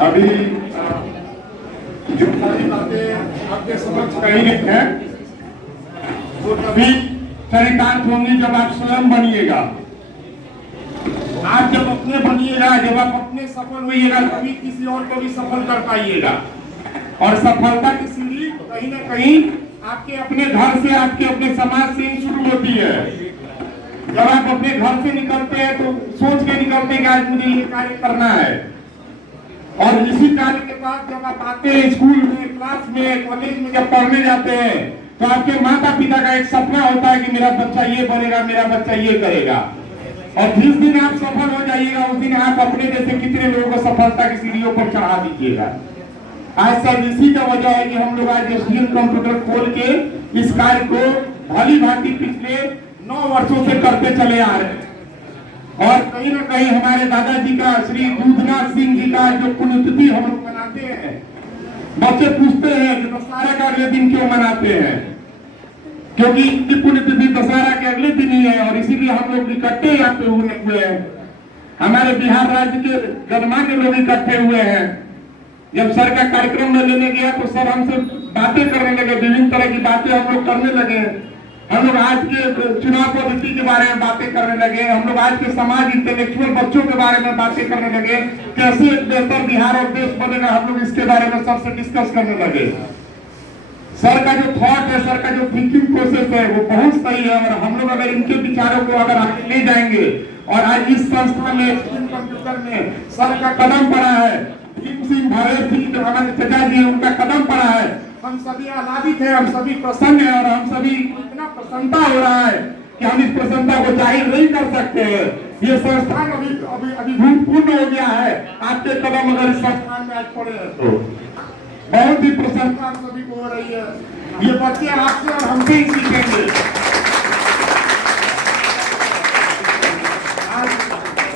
अभी जो सारी बातें आपके समक्ष कही गई हैं वो तभी चरितार्थ होंगी जब आप स्वयं बनिएगा। आप जब अपने बनिएगा, जब आप अपने सफल होइएगा, तभी किसी और को भी सफल कर पाइएगा। और सफलता की सीढ़ी कहीं ना कहीं आपके अपने घर से, आपके अपने समाज से ही शुरू होती है। जब आप अपने घर से निकलते हैं तो सोच के निकलते हैं कि आज मुझे ये कार्य करना है, और इसी कार्य के बाद जब आप आते हैं स्कूल में, क्लास में, कॉलेज में जब पढ़ने जाते हैं तो आपके माता पिता का एक सपना होता है कि मेरा बच्चा ये बनेगा, मेरा बच्चा ये करेगा। और जिस दिन आप सफल हो जाइएगा उस दिन आप अपने जैसे कितने लोगों को सफलता की सीढ़ियों पर चढ़ा दीजिएगा। आज सब इसी का वजह है कि हम लोग आज एसडीएम कंप्यूटर खोल के इस कार्य को भली भांति पिछले 9 वर्षों से करते चले आ रहे हैं। और कहीं ना कहीं हमारे दादाजी का, श्री दूधनाथ सिंह जी का जो पुण्यतिथि हम लोग मनाते हैं, बच्चे पूछते हैं कि दशहरा का अगले दिन क्यों मनाते हैं, क्योंकि इनकी पुण्यतिथि दशहरा के अगले दिन ही है। और इसीलिए हम लोग इकट्ठे यहाँ पे हुए हैं। हमारे बिहार राज्य के गणमान्य लोग इकट्ठे हुए हैं। जब सर का कार्यक्रम में लेने गया तो सर हमसे बातें करने लगे, विभिन्न तरह की बातें हम लोग करने लगे। हम लोग आज के चुनाव पद्धति के बारे में बातें करने लगे, हम लोग आज के समाज इंटेलेक्चुअल बच्चों के बारे में बातें करने लगे, कैसे एक बेहतर बिहार और देश बनेगा, हम लोग इसके बारे में सबसे डिस्कस करने लगे। सर का जो थॉट है, सर का जो थिंकिंग प्रोसेस है वो बहुत सही है। और हम लोग अगर इनके विचारों को अगर आगे ले जाएंगे, और आज इस संस्था में एसडीएम कंप्यूटर में सर का कदम पड़ा है, भीम सिंह भावेर जी जो हमारे चाचा जी उनका कदम पड़ा है, हम सभी आह्लादित हैं, हम सभी प्रसन्न हैं। और हम सभी इतना प्रसन्नता हो रहा है कि हम इस प्रसन्नता को जाहिर नहीं कर सकते हैं। ये संस्थान अभी भूतपूर्ण हो गया है। आपके कदम अगर इस संस्थान में आज पड़े हैं तो बहुत ही प्रसन्नता हम सभी को हो रही है। ये बच्चे आपसे और हमसे ही सीखेंगे। आज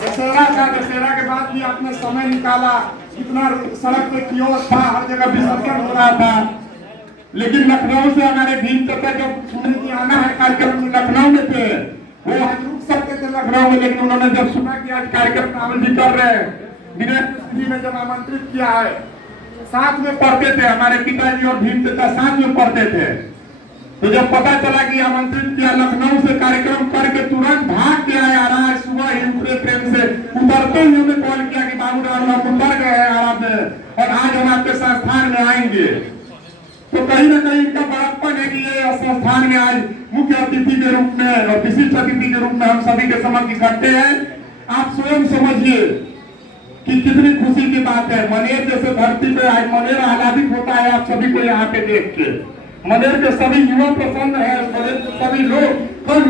दशहरा के बाद भी आपने समय निकाला, कितना सड़क पे कियोस्क था, हर जगह विसर्जन हो रहा था। लेकिन लखनऊ से हमारे भीम चाचा जब सुने कि आना है कार्यक्रम, लखनऊ में थे, वो आज रुक सकते थे लखनऊ में, लेकिन उन्होंने जब सुना कि आज कार्यक्रम रावल जी कर रहे हैं, विनय जी ने जब आमंत्रित किया है, साथ में पढ़ते थे हमारे पिताजी और भीम चाचा साथ में पढ़ते थे। तो जब पता चला कि आमंत्रित किया, लखनऊ से कार्यक्रम करके तुरंत भाग के आया। आज सुबह ही उतरे ट्रेन से, उतरते ही हमें कॉल किया कि बाबू राव हम उतर गए हैं और आज हम आपके संस्थान में आएंगे। तो कहीं ना कहीं इनका बड़प्पन है कि ये संस्थान में आज मुख्य अतिथि के रूप में और विशिष्ट अतिथि के रूप में हम सभी के समक्ष इकट्ठे हैं। आप स्वयं समझिए कि कितनी खुशी की बात है। मनेर जैसे धरती पे आज मनेर आह्लादित होता है आप सभी को यहाँ पे देख के। मनेर के सभी युवा प्रसन्न है, मनेर के सभी लोग कन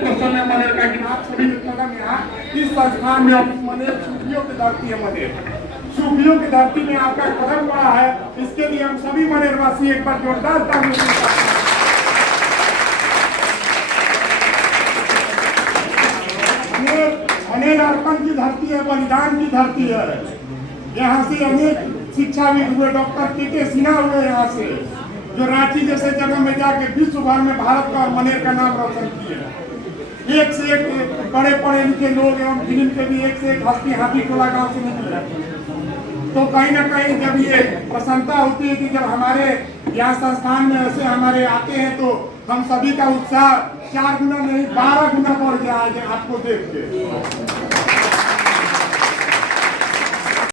प्रसन्न है मनेर का कि आप सभी के कदम यहाँ इस संस्थान में। मनेर सूफियों की धरती है, मनेर सूफियों की धरती में आपका कदम पड़ा है, इसके लिए हम सभी मनेरवासी एक बार जोरदार तालियां मनेर अर्पण की धरती है, बलिदान की धरती है। यहाँ से अनेक शिक्षाविद हुए, डॉक्टर के सिन्हा हुए यहाँ से, जो रांची जैसे जगह में जाके विश्व भर में भारत का और मनेर का नाम रोशन किए। एक से एक बड़े पढ़े लिखे लोग एवं फिल्म के भी एक से एक हस्ती हाथीटोला गांव से निकले। तो कहीं ना कहीं जब ये प्रसन्नता होती है कि जब हमारे यहाँ संस्थान में ऐसे हमारे आते हैं तो हम सभी का उत्साह 4 गुना नहीं 12 गुना बढ़ गया है आपको देख के।